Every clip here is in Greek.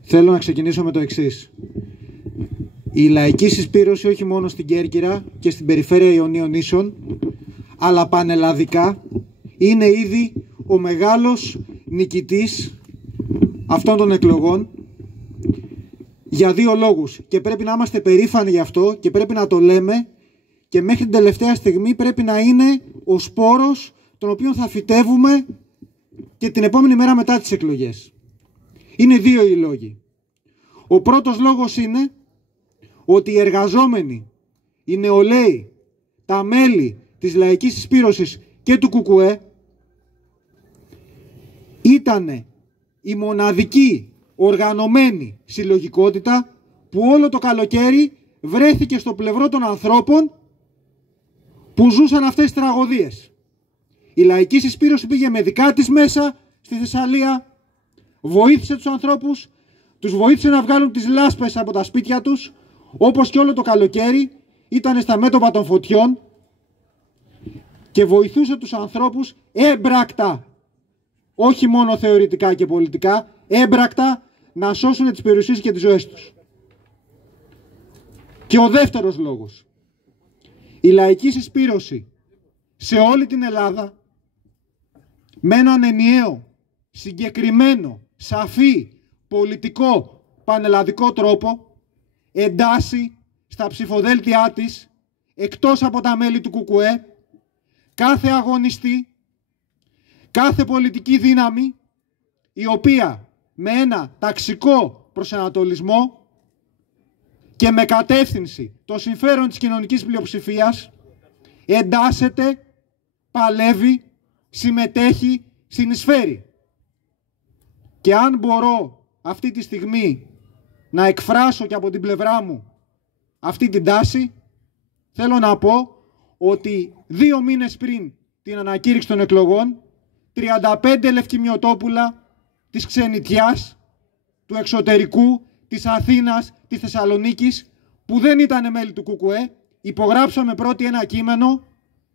Θέλω να ξεκινήσω με το εξής. Η λαϊκή συσπήρωση όχι μόνο στην Κέρκυρα και στην περιφέρεια Ιωνίων Νήσων, αλλά πανελλαδικά είναι ήδη ο μεγάλος νικητής αυτών των εκλογών για δύο λόγους. Και πρέπει να είμαστε περήφανοι γι' αυτό και πρέπει να το λέμε, και μέχρι την τελευταία στιγμή πρέπει να είναι ο σπόρος τον οποίο θα φυτεύουμε και την επόμενη μέρα μετά τις εκλογές. Είναι δύο οι λόγοι. Ο πρώτος λόγος είναι ότι οι εργαζόμενοι, οι νεολαίοι, τα μέλη της λαϊκής συσπήρωσης και του ΚΚΕ ήτανε η μοναδική οργανωμένη συλλογικότητα που όλο το καλοκαίρι βρέθηκε στο πλευρό των ανθρώπων που ζούσαν αυτές τις τραγωδίες. Η λαϊκή συσπήρωση πήγε με δικά της μέσα στη Θεσσαλία, βοήθησε τους ανθρώπους, τους βοήθησε να βγάλουν τις λάσπες από τα σπίτια τους, όπως και όλο το καλοκαίρι ήταν στα μέτωπα των φωτιών και βοηθούσε τους ανθρώπους έμπρακτα, όχι μόνο θεωρητικά και πολιτικά, έμπρακτα να σώσουν τις περιουσίες και τις ζωές τους. Και ο δεύτερος λόγος. Η λαϊκή συσπήρωση σε όλη την Ελλάδα με έναν ενιαίο, συγκεκριμένο, σαφή, πολιτικό, πανελλαδικό τρόπο εντάσσει στα ψηφοδέλτια της, εκτός από τα μέλη του ΚΚΕ, κάθε αγωνιστή, κάθε πολιτική δύναμη, η οποία με ένα ταξικό προσανατολισμό και με κατεύθυνση το συμφέρον της κοινωνικής πλειοψηφίας εντάσσεται, παλεύει, συμμετέχει, συνεισφέρει. Και αν μπορώ αυτή τη στιγμή να εκφράσω και από την πλευρά μου αυτή την τάση, θέλω να πω ότι 2 μήνες πριν την ανακήρυξη των εκλογών, 35 λευκημιωτόπουλα της ξενιτιάς, του εξωτερικού, της Αθήνας, της Θεσσαλονίκης, που δεν ήταν μέλη του ΚΚΕ, υπογράψαμε πρώτοι ένα κείμενο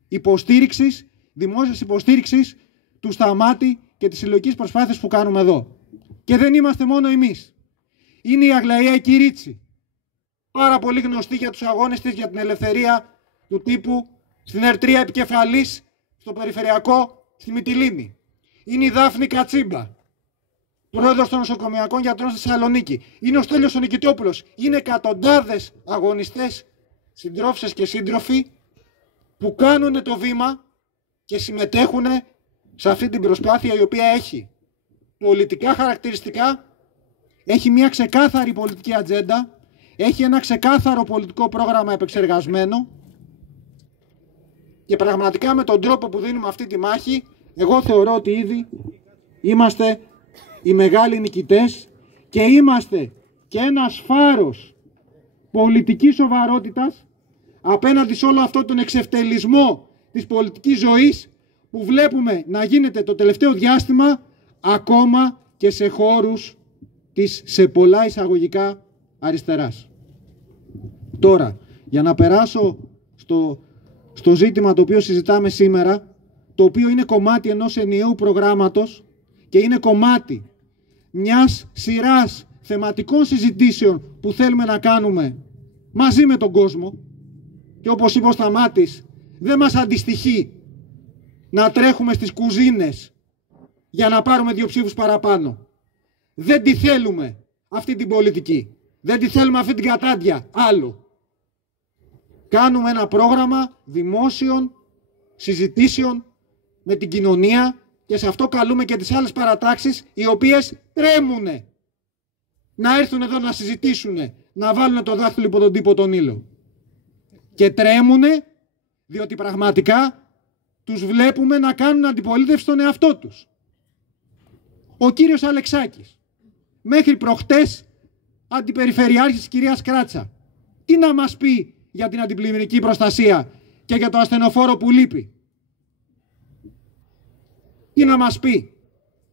υποστήριξης, δημόσιας υποστήριξης του Σταμάτη και της συλλογικής προσπάθειας που κάνουμε εδώ. Και δεν είμαστε μόνο εμείς. Είναι η Αγλαία Κυρίτσι, πάρα πολύ γνωστή για τους αγώνες της για την ελευθερία του τύπου στην Ερτρία επικεφαλής, στο περιφερειακό, στη Μυτιλήνη. Είναι η Δάφνη Κατσίμπα, πρόεδρος των νοσοκομιακών γιατρών στη Θεσσαλονίκη. Είναι ο Στέλιος ο Νικητόπουλος. Είναι εκατοντάδες αγωνιστές, συντρόφισσες και σύντροφοι που κάνουν το βήμα και συμμετέχουν σε αυτή την προσπάθεια, η οποία έχει πολιτικά χαρακτηριστικά, έχει μια ξεκάθαρη πολιτική ατζέντα, έχει ένα ξεκάθαρο πολιτικό πρόγραμμα επεξεργασμένο και πραγματικά με τον τρόπο που δίνουμε αυτή τη μάχη, εγώ θεωρώ ότι ήδη είμαστε οι μεγάλοι νικητές και είμαστε και ένας φάρος πολιτικής σοβαρότητας απέναντι σε όλο αυτό τον εξευτελισμό της πολιτικής ζωής που βλέπουμε να γίνεται το τελευταίο διάστημα ακόμα και σε χώρους της σε πολλά εισαγωγικά αριστεράς. Τώρα, για να περάσω στο ζήτημα το οποίο συζητάμε σήμερα, το οποίο είναι κομμάτι ενός ενιαίου προγράμματος και είναι κομμάτι μιας σειράς θεματικών συζητήσεων που θέλουμε να κάνουμε μαζί με τον κόσμο, και όπως είπε ο Σταμάτης, δεν μας αντιστοιχεί να τρέχουμε στις κουζίνες για να πάρουμε 2 ψήφους παραπάνω. Δεν τη θέλουμε αυτή την πολιτική. Δεν τη θέλουμε αυτή την κατάντια. Άλλο. Κάνουμε ένα πρόγραμμα δημόσιων συζητήσεων με την κοινωνία και σε αυτό καλούμε και τις άλλες παρατάξεις, οι οποίες τρέμουνε να έρθουν εδώ να συζητήσουν, να βάλουν το δάχτυλο υπό τον τύπο τον ήλιο. Και τρέμουνε διότι πραγματικά τους βλέπουμε να κάνουν αντιπολίτευση στον εαυτό τους. Ο κύριος Αλεξάκης, μέχρι προχτές αντιπεριφερειάρχης της κυρίας Κράτσα, τι να μας πει για την αντιπλημμυρική προστασία και για το ασθενοφόρο που λείπει? Τι να μας πει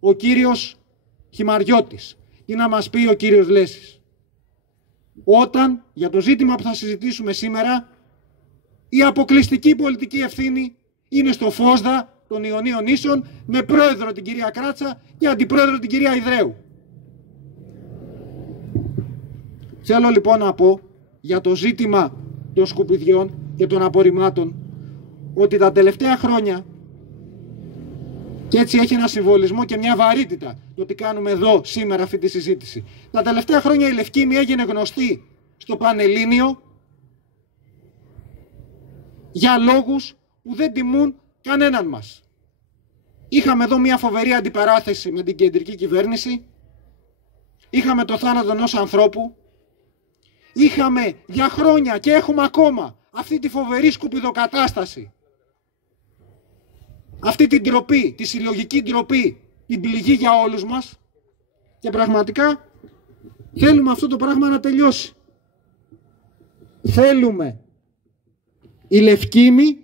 ο κύριος Χιμαριώτης? Τι να μας πει ο κύριος Λέσης? Όταν για το ζήτημα που θα συζητήσουμε σήμερα η αποκλειστική πολιτική ευθύνη είναι στο Φόσδα των Ιωνίων Νήσων, με πρόεδρο την κυρία Κράτσα και αντιπρόεδρο την κυρία Ιδρέου. Θέλω λοιπόν να πω για το ζήτημα των σκουπιδιών και των απορριμμάτων ότι τα τελευταία χρόνια, και έτσι έχει ένα συμβολισμό και μια βαρύτητα το ότι κάνουμε εδώ σήμερα αυτή τη συζήτηση. Τα τελευταία χρόνια η Λευκήμη έγινε γνωστή στο Πανελλήνιο για λόγους που δεν τιμούν κανέναν μας. Είχαμε εδώ μια φοβερή αντιπαράθεση με την κεντρική κυβέρνηση. Είχαμε το θάνατο ενός ανθρώπου. Είχαμε για χρόνια και έχουμε ακόμα αυτή τη φοβερή σκουπιδοκατάσταση. Αυτή την ντροπή, τη συλλογική ντροπή, την πληγή για όλους μας. Και πραγματικά θέλουμε αυτό το πράγμα να τελειώσει. Θέλουμε η Λευκήμη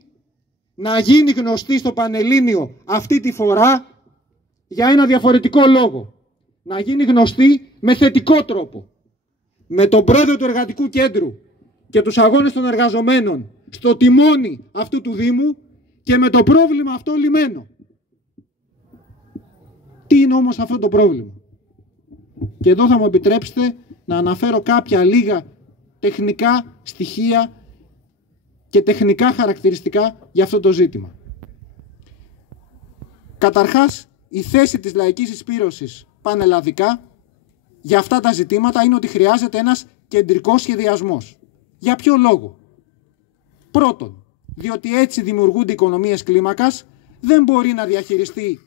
να γίνει γνωστή στο Πανελλήνιο αυτή τη φορά για ένα διαφορετικό λόγο. Να γίνει γνωστή με θετικό τρόπο. Με τον πρόεδρο του Εργατικού Κέντρου και τους αγώνες των εργαζομένων στο τιμόνι αυτού του Δήμου και με το πρόβλημα αυτό λυμένο. Τι είναι όμως αυτό το πρόβλημα? Και εδώ θα μου επιτρέψετε να αναφέρω κάποια λίγα τεχνικά στοιχεία και τεχνικά χαρακτηριστικά για αυτό το ζήτημα. Καταρχάς, η θέση της λαϊκής συσπήρωσης πανελλαδικά για αυτά τα ζητήματα είναι ότι χρειάζεται ένας κεντρικός σχεδιασμός. Για ποιο λόγο? Πρώτον, διότι έτσι δημιουργούνται οικονομίες κλίμακας. Δεν μπορεί να διαχειριστεί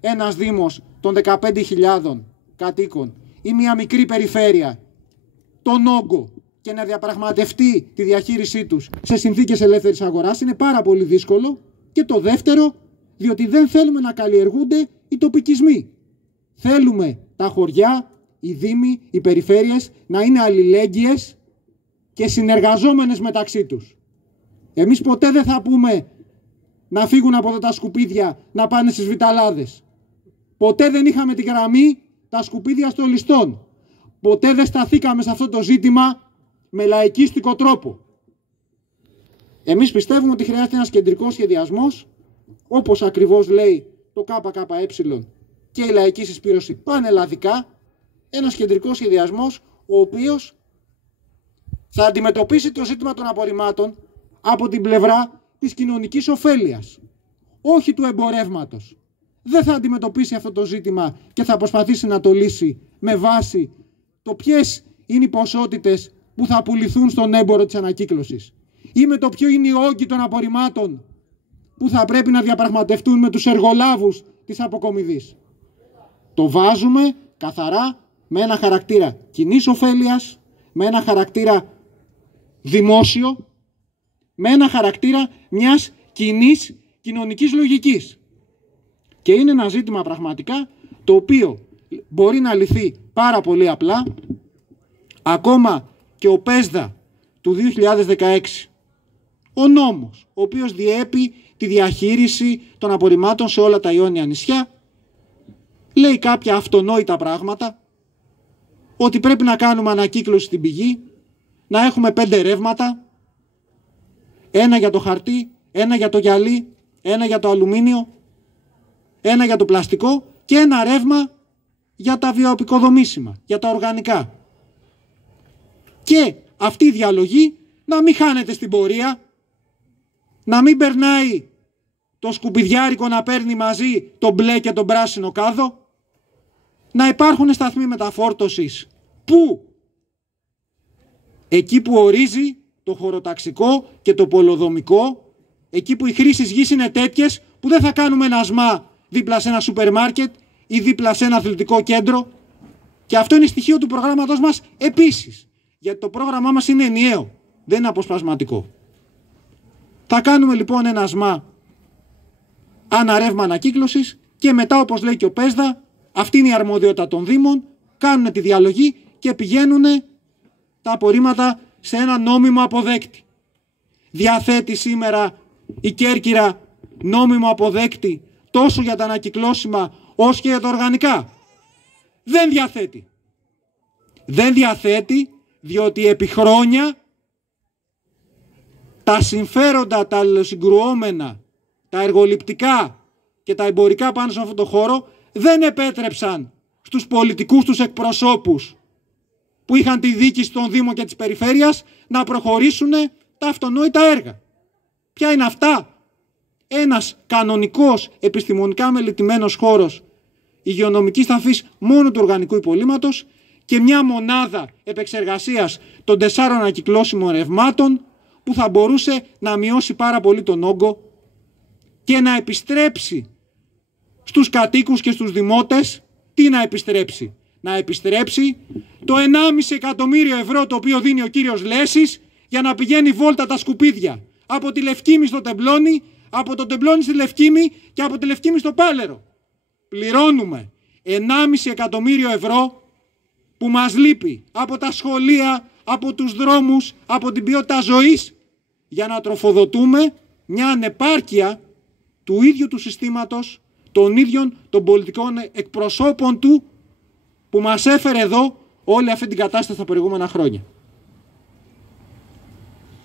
ένας δήμος των 15.000 κατοίκων ή μια μικρή περιφέρεια τον όγκο και να διαπραγματευτεί τη διαχείρισή τους σε συνθήκες ελεύθερης αγοράς. Είναι πάρα πολύ δύσκολο. Και το δεύτερο, διότι δεν θέλουμε να καλλιεργούνται οι τοπικισμοί. Θέλουμε τα χωριά, οι δήμοι, οι περιφέρειες να είναι αλληλέγγυες και συνεργαζόμενες μεταξύ τους. Εμείς ποτέ δεν θα πούμε να φύγουν από εδώ τα σκουπίδια να πάνε στις Βιταλάδες. Ποτέ δεν είχαμε τη γραμμή τα σκουπίδια στο ληστών. Ποτέ δεν σταθήκαμε σε αυτό το ζήτημα με λαϊκίστικο τρόπο. Εμείς πιστεύουμε ότι χρειάζεται ένας κεντρικός σχεδιασμός, όπως ακριβώς λέει το ΚΚΕ και η λαϊκή συσπήρωση πανελλαδικά, ένας κεντρικός σχεδιασμός ο οποίος θα αντιμετωπίσει το ζήτημα των απορριμμάτων από την πλευρά της κοινωνικής ωφέλειας, όχι του εμπορεύματος. Δεν θα αντιμετωπίσει αυτό το ζήτημα και θα προσπαθήσει να το λύσει με βάση το ποιες είναι οι ποσότητες που θα πουληθούν στον έμπορο της ανακύκλωσης ή με το ποιο είναι οι όγκοι των απορριμμάτων που θα πρέπει να διαπραγματευτούν με τους εργολάβους της αποκομιδής. Το βάζουμε καθαρά με ένα χαρακτήρα κοινής ωφέλειας, με ένα χαρακτήρα δημόσιο, με ένα χαρακτήρα μιας κοινής κοινωνικής λογικής. Και είναι ένα ζήτημα πραγματικά το οποίο μπορεί να λυθεί πάρα πολύ απλά. Ακόμα και ο ΠΕΣΔΑ του 2016, ο νόμος ο οποίος διέπει τη διαχείριση των απορριμμάτων σε όλα τα Ιόνια νησιά, λέει κάποια αυτονόητα πράγματα, ότι πρέπει να κάνουμε ανακύκλωση στην πηγή, να έχουμε 5 ρεύματα, ένα για το χαρτί, ένα για το γυαλί, ένα για το αλουμίνιο, ένα για το πλαστικό και ένα ρεύμα για τα βιοοικοδομήσιμα, για τα οργανικά. Και αυτή η διαλογή να μην χάνεται στην πορεία, να μην περνάει το σκουπιδιάρικο να παίρνει μαζί το μπλε και τον πράσινο κάδο, να υπάρχουν σταθμοί μεταφόρτωσης που εκεί που ορίζει το χωροταξικό και το πολεοδομικό, εκεί που οι χρήσεις γης είναι τέτοιες που δεν θα κάνουμε ένα ΣΜΑ δίπλα σε ένα σούπερ μάρκετ ή δίπλα σε ένα αθλητικό κέντρο. Και αυτό είναι στοιχείο του προγράμματος μας επίσης, γιατί το πρόγραμμά μας είναι ενιαίο, δεν είναι αποσπασματικό. Θα κάνουμε λοιπόν ένα ΣΜΑ αναρρεύμα ανακύκλωσης και μετά, όπως λέει και ο ΠΕΣΔΑ, αυτή είναι η αρμοδιότητα των Δήμων, κάνουν τη διαλογή και πηγαίνουν τα απορρίμματα σε ένα νόμιμο αποδέκτη. Διαθέτει σήμερα η Κέρκυρα νόμιμο αποδέκτη τόσο για τα ανακυκλώσιμα όσο και για τα οργανικά? Δεν διαθέτει. Δεν διαθέτει διότι επί χρόνια τα συμφέροντα, τα αλληλοσυγκρουόμενα, τα εργοληπτικά και τα εμπορικά πάνω σε αυτό το χώρο δεν επέτρεψαν στους πολιτικούς τους εκπροσώπους που είχαν τη διοίκηση των Δήμων και της Περιφέρειας να προχωρήσουν τα αυτονόητα έργα. Ποια είναι αυτά? Ένας κανονικός επιστημονικά μελετημένος χώρος υγειονομικής ταφής μόνο του οργανικού υπολείμματος και μια μονάδα επεξεργασίας των 4 ανακυκλώσιμων ρευμάτων που θα μπορούσε να μειώσει πάρα πολύ τον όγκο και να επιστρέψει στους κατοίκους και στους δημότες. Τι να επιστρέψει? Να επιστρέψει το 1,5 εκατομμύριο ευρώ το οποίο δίνει ο κύριος Λέσης για να πηγαίνει βόλτα τα σκουπίδια από τη Λευκήμη στο Τεμπλόνι, από το Τεμπλόνι στη Λευκήμη και από τη Λευκήμη στο Πάλαιρο. Πληρώνουμε 1,5 εκατομμύριο ευρώ που μας λείπει από τα σχολεία, από τους δρόμους, από την ποιότητα ζωής για να τροφοδοτούμε μια ανεπάρκεια του ίδιου του συστήματος, των ίδιων των πολιτικών εκπροσώπων του που μας έφερε εδώ όλη αυτή την κατάσταση τα προηγούμενα χρόνια.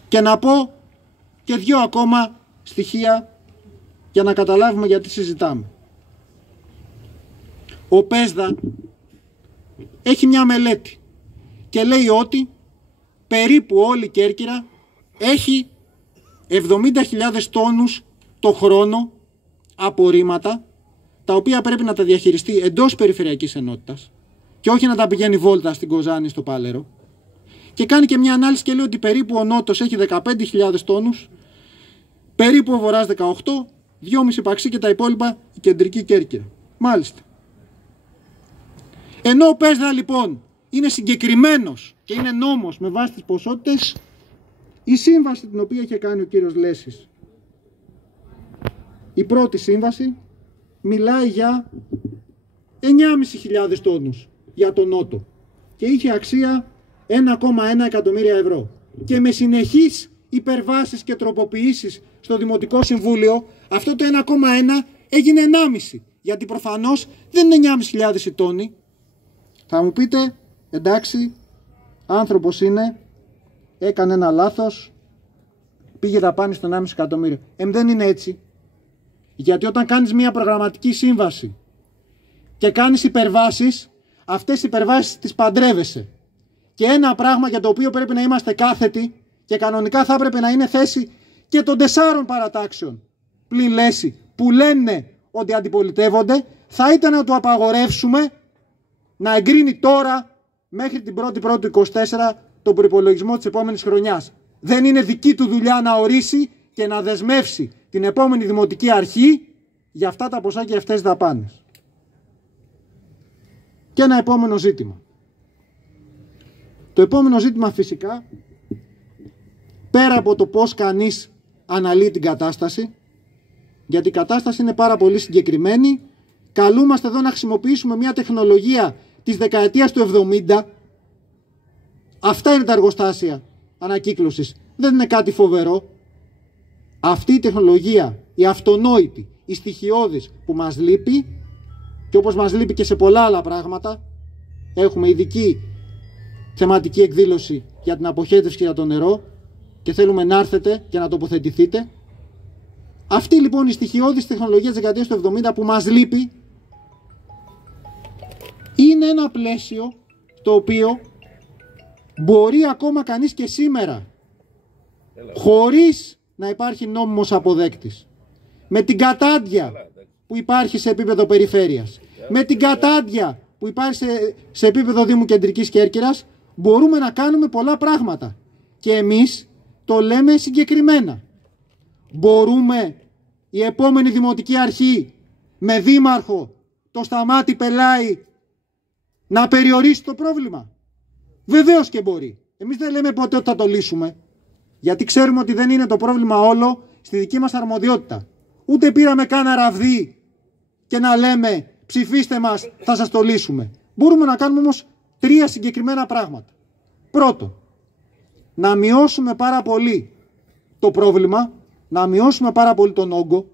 Και να πω και 2 ακόμα στοιχεία για να καταλάβουμε γιατί συζητάμε. Ο ΠΕΣΔΑ έχει μια μελέτη και λέει ότι περίπου όλη η Κέρκυρα έχει 70.000 τόνους το χρόνο απορρίμματα, τα οποία πρέπει να τα διαχειριστεί εντός περιφερειακής ενότητας και όχι να τα πηγαίνει βόλτα στην Κοζάνη, στο Πάλαιρο. Και κάνει και μια ανάλυση και λέει ότι περίπου ο Νότος έχει 15.000 τόνους, περίπου ο Βορράς 18, 2,5 Παξί και τα υπόλοιπα η κεντρική Κέρκυρα. Μάλιστα. Ενώ ο ΠΕΣΔΑ λοιπόν είναι συγκεκριμένος και είναι νόμος με βάση τις ποσότητες, η σύμβαση την οποία είχε κάνει ο κύριος Λέσης, η πρώτη σύμβαση, μιλάει για 9.500 τόνους για τον Νότο και είχε αξία 1,1 εκατομμύρια ευρώ. Και με συνεχείς υπερβάσεις και τροποποιήσεις στο Δημοτικό Συμβούλιο, αυτό το 1,1 έγινε 1,5, γιατί προφανώς δεν είναι 9.500 οι τόνοι. Θα μου πείτε, εντάξει, άνθρωπος είναι, έκανε ένα λάθος, πήγε δαπάνη στο 1,5 εκατομμύριο. Δεν είναι έτσι. Γιατί όταν κάνεις μια προγραμματική σύμβαση και κάνεις υπερβάσεις, αυτές οι υπερβάσεις τις παντρεύεσαι. Και ένα πράγμα για το οποίο πρέπει να είμαστε κάθετοι και κανονικά θα έπρεπε να είναι θέση και των 4 παρατάξεων πλην Λέση που λένε ότι αντιπολιτεύονται, θα ήταν να το απαγορεύσουμε να εγκρίνει τώρα μέχρι την 1η του 24 τον προϋπολογισμό της επόμενης χρονιάς. Δεν είναι δική του δουλειά να ορίσει και να δεσμεύσει την επόμενη δημοτική αρχή για αυτά τα ποσά και αυτές τις δαπάνες. Και ένα επόμενο ζήτημα. Το επόμενο ζήτημα φυσικά, πέρα από το πώς κανείς αναλύει την κατάσταση, γιατί η κατάσταση είναι πάρα πολύ συγκεκριμένη, καλούμαστε εδώ να χρησιμοποιήσουμε μια τεχνολογία της δεκαετίας του 70. Αυτά είναι τα εργοστάσια ανακύκλωσης. Δεν είναι κάτι φοβερό. Αυτή η τεχνολογία, η αυτονόητη, η στοιχειώδης που μας λείπει, και όπως μας λείπει και σε πολλά άλλα πράγματα, έχουμε ειδική θεματική εκδήλωση για την αποχέτευση και για το νερό και θέλουμε να έρθετε και να τοποθετηθείτε. Αυτή λοιπόν η στοιχειώδης τεχνολογία της δεκαετίας του 70 που μας λείπει είναι ένα πλαίσιο το οποίο μπορεί ακόμα κανείς και σήμερα, χωρίς να υπάρχει νόμιμος αποδέκτης, με την κατάντια που υπάρχει σε επίπεδο περιφέρειας, με την κατάντια που υπάρχει σε επίπεδο Δήμου Κεντρικής Κέρκυρας, μπορούμε να κάνουμε πολλά πράγματα. Και εμείς το λέμε συγκεκριμένα. Μπορούμε η επόμενη δημοτική αρχή με δήμαρχο το Σταμάτη Πελάη να περιορίσει το πρόβλημα? Βεβαίως και μπορεί. Εμείς δεν λέμε ποτέ ότι θα το λύσουμε, γιατί ξέρουμε ότι δεν είναι το πρόβλημα όλο στη δική μας αρμοδιότητα. Ούτε πήραμε κάνα ραβδί και να λέμε ψηφίστε μας, θα σας το λύσουμε. Μπορούμε να κάνουμε όμως 3 συγκεκριμένα πράγματα. Πρώτον, να μειώσουμε πάρα πολύ το πρόβλημα, να μειώσουμε πάρα πολύ τον όγκο,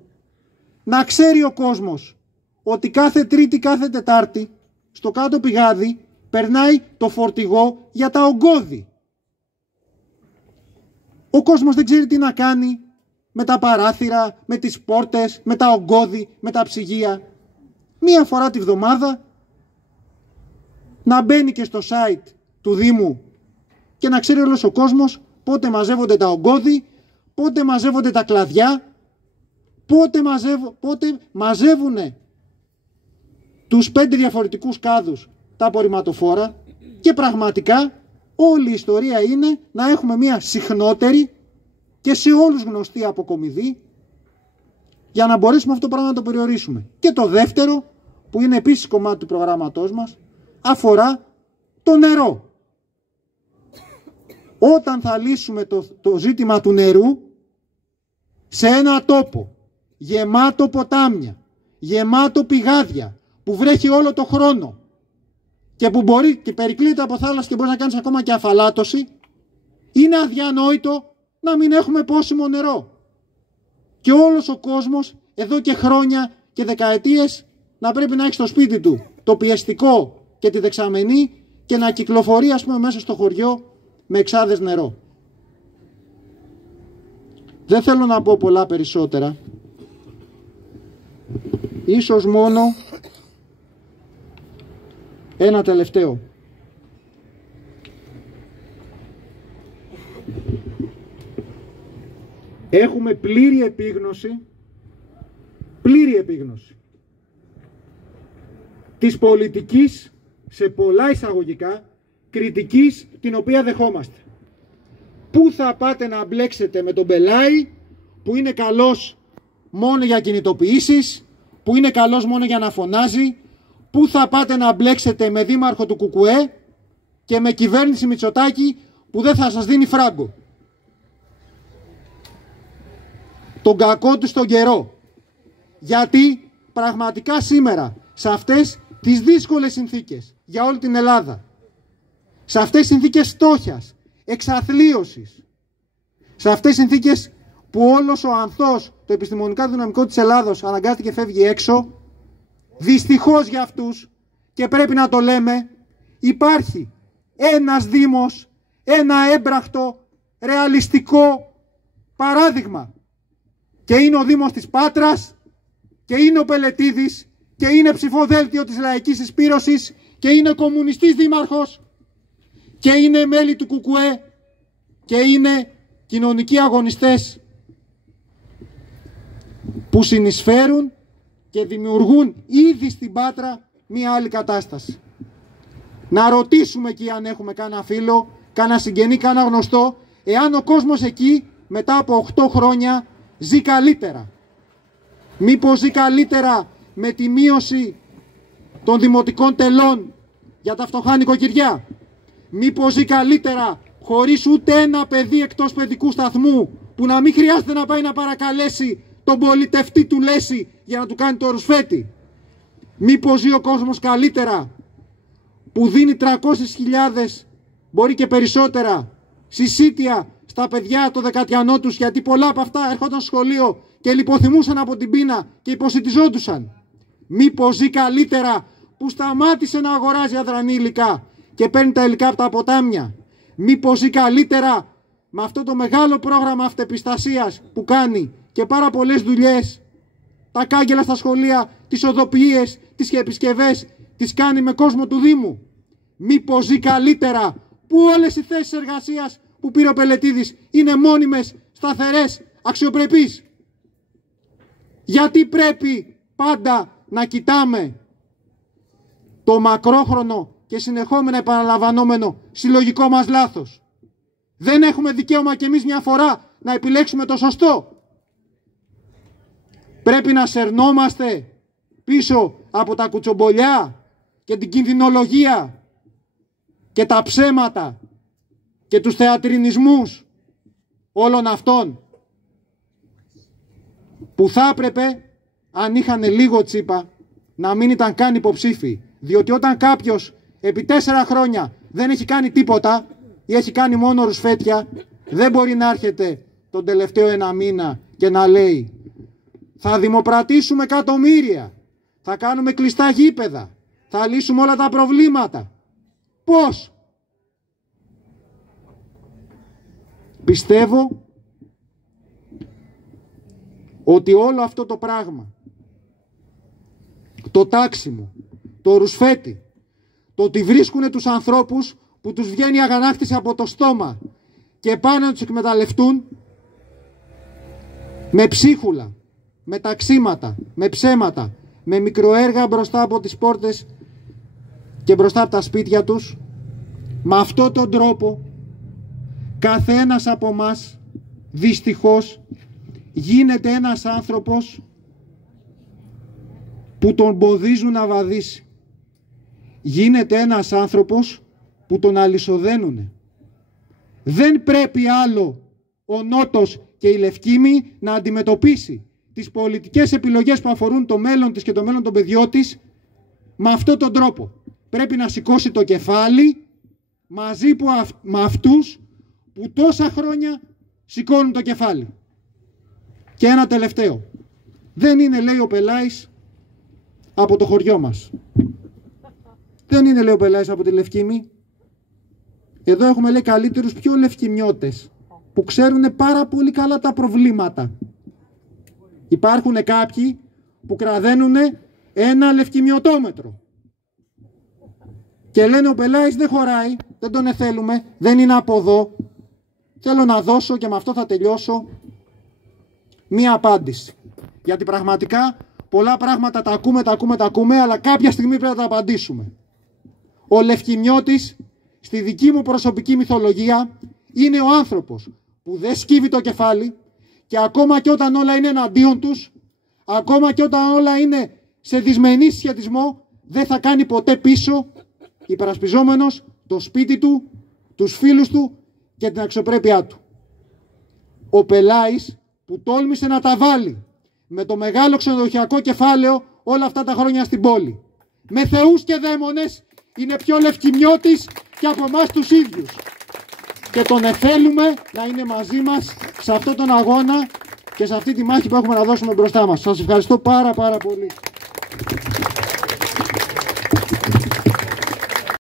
να ξέρει ο κόσμος ότι κάθε Τρίτη, κάθε Τετάρτη στο κάτω πηγάδι περνάει το φορτηγό για τα ογκώδη. Ο κόσμος δεν ξέρει τι να κάνει με τα παράθυρα, με τις πόρτες, με τα ογκώδη, με τα ψυγεία. Μία φορά τη βδομάδα να μπαίνει και στο site του του Δήμου και να ξέρει όλος ο κόσμος πότε μαζεύονται τα ογκώδη, πότε μαζεύονται τα κλαδιά, πότε μαζεύουν τους 5 διαφορετικούς κάδους τα απορριμματοφόρα και πραγματικά όλη η ιστορία είναι να έχουμε μια συχνότερη και σε όλους γνωστή αποκομιδή για να μπορέσουμε αυτό το πράγμα να το περιορίσουμε. Και το δεύτερο, που είναι επίσης κομμάτι του προγράμματός μας, αφορά το νερό. Όταν θα λύσουμε το ζήτημα του νερού σε ένα τόπο γεμάτο ποτάμια, γεμάτο πηγάδια, που βρέχει όλο το χρόνο και που μπορεί και περικλείεται από θάλασσα και μπορεί να κάνεις ακόμα και αφαλάτωση, είναι αδιανόητο να μην έχουμε πόσιμο νερό. Και όλος ο κόσμος εδώ και χρόνια και δεκαετίες να πρέπει να έχει στο σπίτι του το πιεστικό και τη δεξαμενή και να κυκλοφορεί, ας πούμε, μέσα στο χωριό με εξάδες νερό. Δεν θέλω να πω πολλά περισσότερα. Ίσως μόνο ένα τελευταίο. Έχουμε πλήρη επίγνωση της πολιτικής, σε πολλά εισαγωγικά, κριτικής την οποία δεχόμαστε. Πού θα πάτε να μπλέξετε με τον Μπελάη, που είναι καλός μόνο για κινητοποιήσεις, που είναι καλός μόνο για να φωνάζει, πού θα πάτε να μπλέξετε με δήμαρχο του Κουκουέ και με κυβέρνηση Μητσοτάκη που δεν θα σας δίνει φράγκο. Τον κακό του στον καιρό. Γιατί πραγματικά σήμερα, σε αυτές τις δύσκολες συνθήκες για όλη την Ελλάδα, σε αυτές τις συνθήκες φτώχειας, εξαθλίωσης, σε αυτές τις συνθήκες που όλος ο ανθός, το επιστημονικά δυναμικό της Ελλάδος αναγκάζεται και φεύγει έξω, δυστυχώς για αυτούς, και πρέπει να το λέμε, υπάρχει ένας Δήμος, ένα έμπραχτο, ρεαλιστικό παράδειγμα. Και είναι ο Δήμος της Πάτρας, και είναι ο Πελετίδης, και είναι ψηφοδέλτιο της Λαϊκής Συσπήρωσης, και είναι κομμουνιστής δήμαρχος, και είναι μέλη του Κουκουέ, και είναι κοινωνικοί αγωνιστές που συνεισφέρουν και δημιουργούν ήδη στην Πάτρα μία άλλη κατάσταση. Να ρωτήσουμε εκεί αν έχουμε κάνα φίλο, κάνα συγγενή, κάνα γνωστό, εάν ο κόσμος εκεί μετά από 8 χρόνια ζει καλύτερα. Μήπως ζει καλύτερα με τη μείωση των δημοτικών τελών για τα φτωχά νοικοκυριά. Μήπως ζει καλύτερα χωρίς ούτε ένα παιδί εκτός παιδικού σταθμού, που να μην χρειάζεται να πάει να παρακαλέσει τον πολιτευτή του Λέση για να του κάνει το ρουσφέτη. Μήπως ζει ο κόσμος καλύτερα που δίνει 300.000, μπορεί και περισσότερα, συσίτια στα παιδιά των δεκατιανών τους, γιατί πολλά από αυτά έρχονταν στο σχολείο και λιποθυμούσαν από την πείνα και υποσιτιζόντουσαν. Μήπως ζει καλύτερα που σταμάτησε να αγοράζει αδρανή υλικά και παίρνει τα υλικά από τα ποτάμια. Μήπως ζει καλύτερα με αυτό το μεγάλο πρόγραμμα αυτεπιστασίας που κάνει και πάρα πολλές δουλειές, τα κάγκελα στα σχολεία, τις οδοποιίες, τις επισκευές, τις κάνει με κόσμο του Δήμου. Μήπως ζει καλύτερα που όλες οι θέσεις εργασίας που πήρε ο Πελετίδης είναι μόνιμες, σταθερές, αξιοπρεπείς. Γιατί πρέπει πάντα να κοιτάμε το μακρόχρονο και συνεχόμενα επαναλαμβανόμενο συλλογικό μας λάθος? Δεν έχουμε δικαίωμα κι εμείς μια φορά να επιλέξουμε το σωστό? Πρέπει να σερνόμαστε πίσω από τα κουτσομπολιά και την κινδυνολογία και τα ψέματα και τους θεατρινισμούς όλων αυτών που θα έπρεπε, αν είχαν λίγο τσίπα, να μην ήταν καν υποψήφοι? Διότι όταν κάποιος επί 4 χρόνια δεν έχει κάνει τίποτα ή έχει κάνει μόνο ρουσφέτια, δεν μπορεί να έρχεται τον τελευταίο 1 μήνα και να λέει θα δημοπρατήσουμε εκατομμύρια, θα κάνουμε κλειστά γήπεδα, θα λύσουμε όλα τα προβλήματα. Πώς? Πιστεύω ότι όλο αυτό το πράγμα, το τάξιμο, το ρουσφέτι, το ότι βρίσκουν τους ανθρώπους που τους βγαίνει η αγανάκτηση από το στόμα και πάνε να τους εκμεταλλευτούν με ψίχουλα, με ταξίματα, με ψέματα, με μικροέργα μπροστά από τις πόρτες και μπροστά από τα σπίτια τους, με αυτόν τον τρόπο καθένας από μας δυστυχώς γίνεται ένας άνθρωπος που τον ποδίζουν να βαδίσει. Γίνεται ένας άνθρωπος που τον αλυσοδένουνε. Δεν πρέπει άλλο ο Νότος και η Λευκήμη να αντιμετωπίσει τις πολιτικές επιλογές που αφορούν το μέλλον της και το μέλλον των παιδιών της με αυτόν τον τρόπο. Πρέπει να σηκώσει το κεφάλι μαζί με αυτούς που τόσα χρόνια σηκώνουν το κεφάλι. Και ένα τελευταίο. Δεν είναι, λέει ο Πελάης, από το χωριό μας. Δεν είναι, λέει ο Πελάης, από τη Λευκήμη. Εδώ έχουμε, λέει, καλύτερους πιο λευκημιώτες που ξέρουν πάρα πολύ καλά τα προβλήματα. Υπάρχουν κάποιοι που κραδένουν ένα λευκημιωτόμετρο και λένε ο Πελάης δεν χωράει, δεν τον θέλουμε, δεν είναι από εδώ. Θέλω να δώσω, και με αυτό θα τελειώσω, μία απάντηση. Γιατί πραγματικά πολλά πράγματα τα ακούμε, αλλά κάποια στιγμή πρέπει να τα απαντήσουμε. Ο λευκημιώτης, στη δική μου προσωπική μυθολογία, είναι ο άνθρωπος που δεν σκύβει το κεφάλι και ακόμα και όταν όλα είναι εναντίον τους, ακόμα και όταν όλα είναι σε δυσμενή σχετισμό, δεν θα κάνει ποτέ πίσω, υπερασπιζόμενος το σπίτι του, τους φίλους του και την αξιοπρέπειά του. Ο Πελάης που τόλμησε να τα βάλει με το μεγάλο ξενοδοχειακό κεφάλαιο όλα αυτά τα χρόνια στην πόλη, με θεούς και δαίμονες, είναι πιο λευκημιώτης και από εμάς τους ίδιους. Και τον θέλουμε να είναι μαζί μας σε αυτόν τον αγώνα και σε αυτή τη μάχη που έχουμε να δώσουμε μπροστά μας. Σας ευχαριστώ πάρα πολύ.